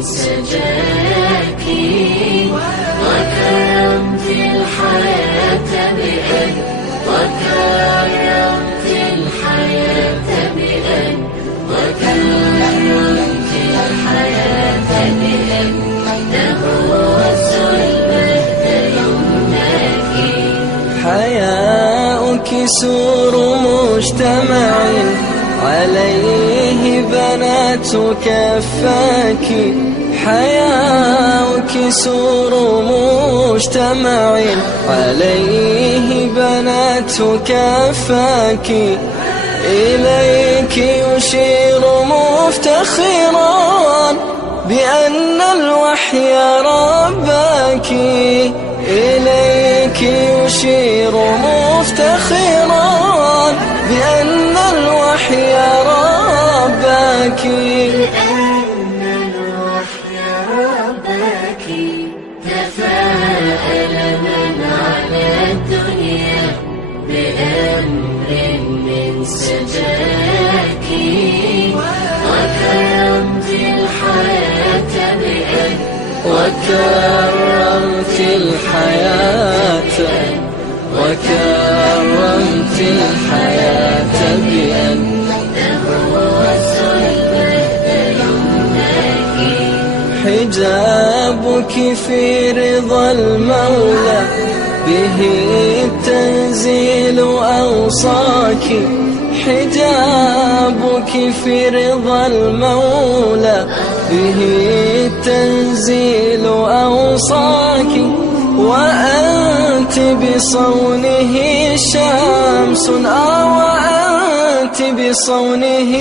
سجاك وكرمت الحياة بأن وكرمت الحياة بأن وكرمت الحياة بأن تهوس المهد يمناك. حياؤك سور مجتمع عليه بنات كفاك. حياؤك سور مجتمع عليه بنات كفاك. إليك يشير مفتخرا بأن الوحي رباك. إليك يشير مفتخرا بأن الوحي رباك. بأن الوحي رباك. تفاءل من على الدنيا بأمر من سجاك وكرمت الحياة بأن وكرمت الحياة وكرمت الحياة بأن تهوس المهد يمناك. حجابك في رضا المولى به التنزيل أوصاك. حجابك في رضا المولى به التنزيل أوصاك. وأنت بصونه شمس وأنت بصونه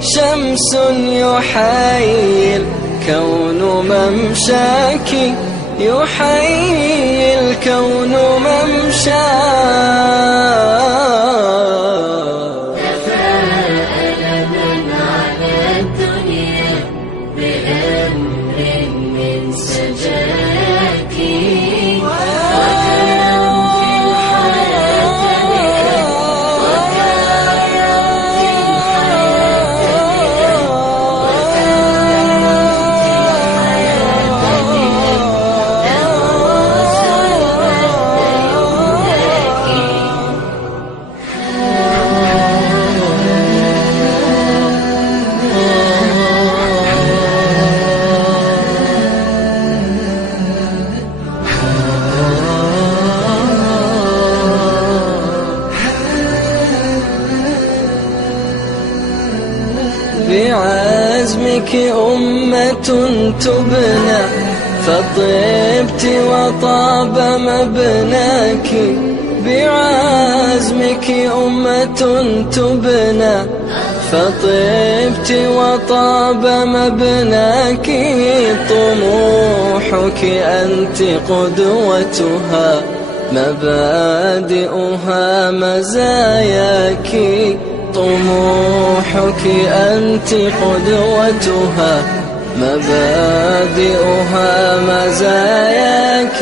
شمس يحيي الكون ممشاك. يحيي الكون ممشاك. تفاءل من على الدنيا بأمر من سجاك وكرمت الحياة بأن وكرمت الحياة بأن وكرمت الحياة بأن تهوس المهد يمناك. بعزمك أمة تبنى فطبت وطاب مبناك. بعزمك أمة تبنى فطبت وطاب مبناك. طموحك أنت قدوتها مبادئها مزاياك. طموحك أنت قدوتها مبادئها مزاياك.